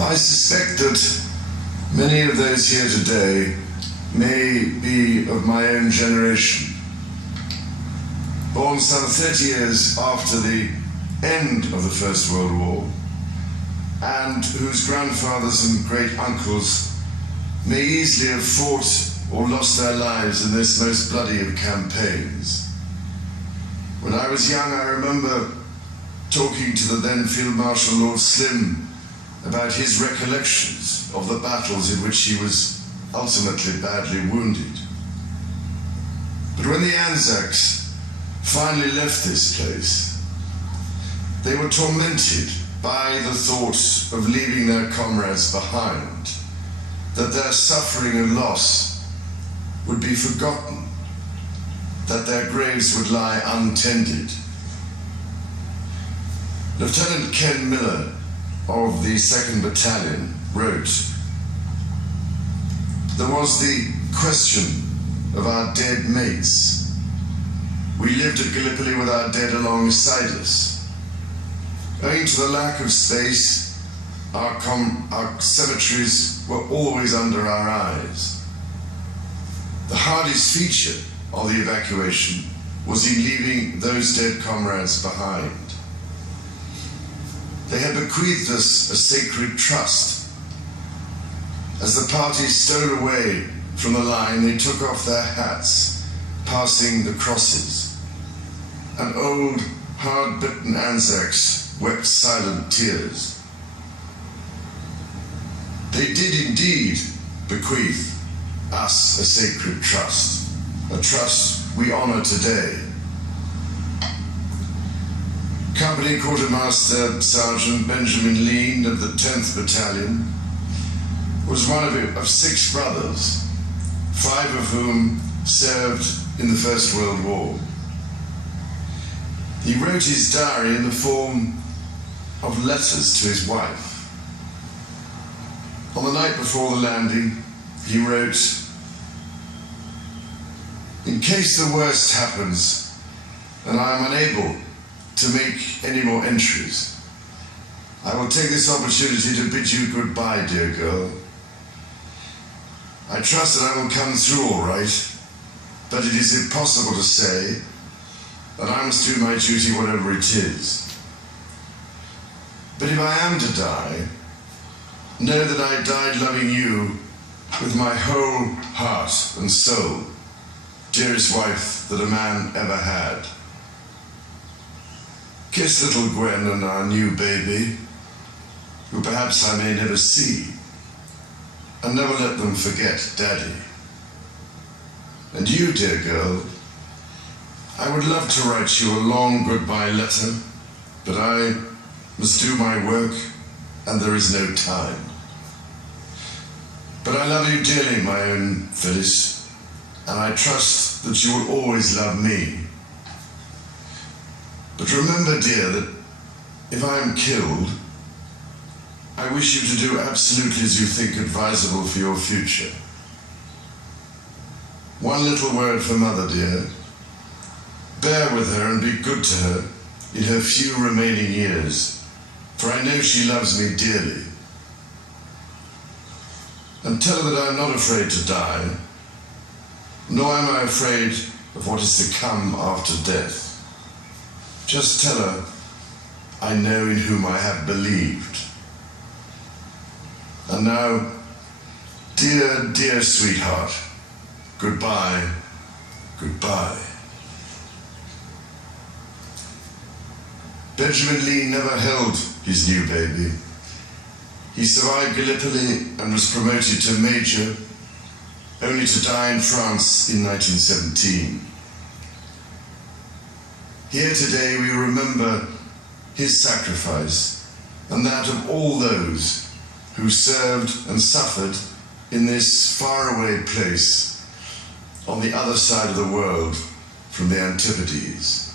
I suspect that many of those here today may be of my own generation, born some 30 years after the end of the First World War, and whose grandfathers and great-uncles may easily have fought or lost their lives in this most bloody of campaigns. When I was young, I remember talking to the then Field Marshal Lord Slim about his recollections of the battles in which he was ultimately badly wounded. But when the Anzacs finally left this place, they were tormented by the thought of leaving their comrades behind, that their suffering and loss would be forgotten, that their graves would lie untended. Lieutenant Ken Miller of the 2nd Battalion wrote, "There was the question of our dead mates. We lived at Gallipoli with our dead alongside us. Owing to the lack of space, our cemeteries were always under our eyes. The hardest feature of the evacuation was in leaving those dead comrades behind. They had bequeathed us a sacred trust. As the party stole away from the line, they took off their hats, passing the crosses. And old, hard-bitten Anzacs wept silent tears. They did indeed bequeath us a sacred trust, a trust we honor today." Company Quartermaster Sergeant Benjamin Lean of the 10th Battalion was one of 6 brothers, 5 of whom served in the First World War. He wrote his diary in the form of letters to his wife. On the night before the landing, he wrote, "In case the worst happens and I am unable to make any more entries, I will take this opportunity to bid you goodbye, dear girl. I trust that I will come through all right, but it is impossible to say, and I must do my duty whatever it is. But if I am to die, know that I died loving you with my whole heart and soul, dearest wife that a man ever had. Kiss little Gwen and our new baby, who perhaps I may never see, and never let them forget Daddy. And you, dear girl, I would love to write you a long goodbye letter, but I must do my work and there is no time. But I love you dearly, my own Phyllis, and I trust that you will always love me. But remember, dear, that if I am killed, I wish you to do absolutely as you think advisable for your future. One little word for Mother, dear. Bear with her and be good to her in her few remaining years, for I know she loves me dearly. And tell her that I am not afraid to die, nor am I afraid of what is to come after death. Just tell her I know in whom I have believed. And now, dear, dear sweetheart, goodbye, goodbye." Benjamin Lean never held his new baby. He survived Gallipoli and was promoted to major, only to die in France in 1917. Here today we remember his sacrifice and that of all those who served and suffered in this faraway place on the other side of the world from the Antipodes.